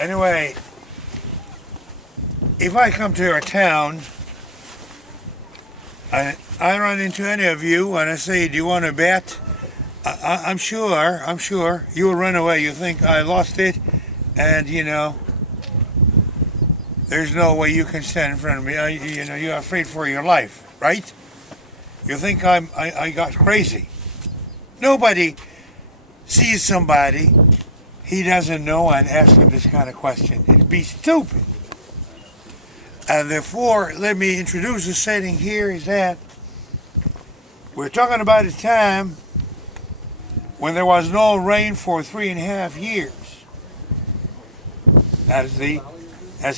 Anyway, if I come to your town and I run into any of you and I say, do you want to bet? I'm sure you will run away. You think I lost it, and you know, there's no way you can stand in front of me. You're afraid for your life, right? You think I got crazy. Nobody sees somebody he doesn't know and asks him this kind of question. It'd be stupid. And therefore, let me introduce the setting here is that we're talking about a time when there was no rain for 3.5 years. That's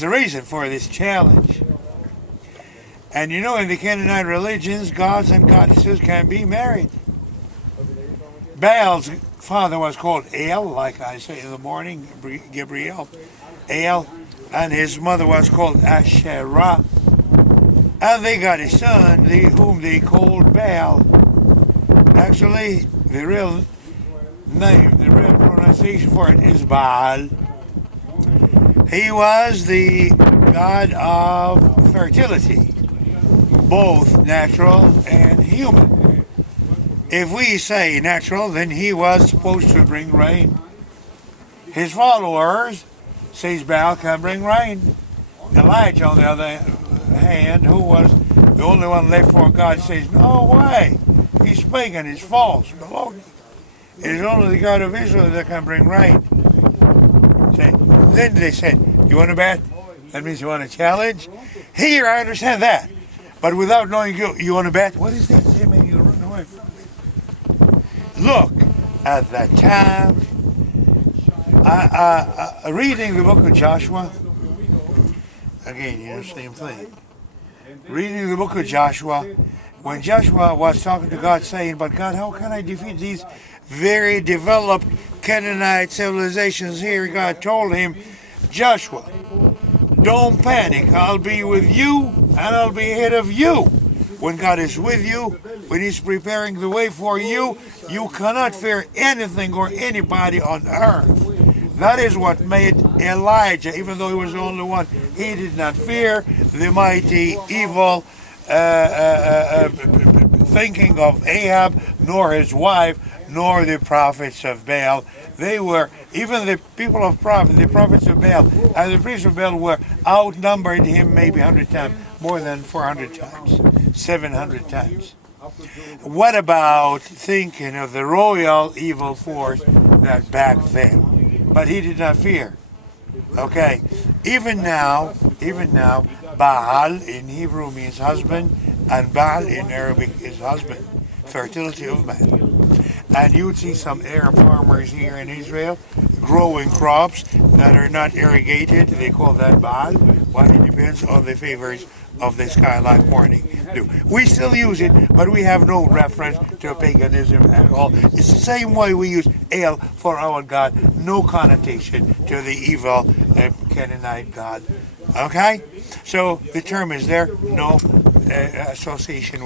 the reason for this challenge. And you know, in the Canaanite religions, gods and goddesses can be married. Baal's father was called El, like I say in the morning, Gabriel, El, and his mother was called Asherah. And they got a son, whom they called Baal. Actually, the real name, the real pronunciation for it is Baal. He was the god of fertility, both natural and human. If we say natural, then he was supposed to bring rain. His followers says Baal can bring rain. Elijah, on the other hand, who was the only one left for God, says, no way, he's pagan, he's false, baloney. It is only the God of Israel that can bring rain. Then they said, you want to bet? That means you want to challenge? Here, I understand that. But without knowing you want to bet? What is that? They make you run away from me. Look at that time. Reading the book of Joshua. Again, you know, same thing. Reading the book of Joshua. When Joshua was talking to God saying, but God, how can I defeat these very developed Canaanite civilizations here? God told him, Joshua, don't panic. I'll be with you and I'll be ahead of you. When God is with you, when He's preparing the way for you, you cannot fear anything or anybody on earth. That is what made Elijah, even though he was the only one, he did not fear the mighty evil thinking of Ahab, nor his wife, nor the prophets of Baal. They were, even the people of prophet, the prophets of Baal and the priests of Baal were outnumbered him maybe 100 times, more than 400 times, 700 times. What about thinking of the royal evil force that backed them? But he did not fear. Okay, even now, Baal in Hebrew means husband, and Baal in Arabic is husband, fertility of man. And you would see some Arab farmers here in Israel growing crops that are not irrigated. They call that Baal. Well, it depends on the favors of the sky like morning do. We still use it, but we have no reference to paganism at all. It's the same way we use El for our God, no connotation to the evil Canaanite God. Okay? So the term is there, no association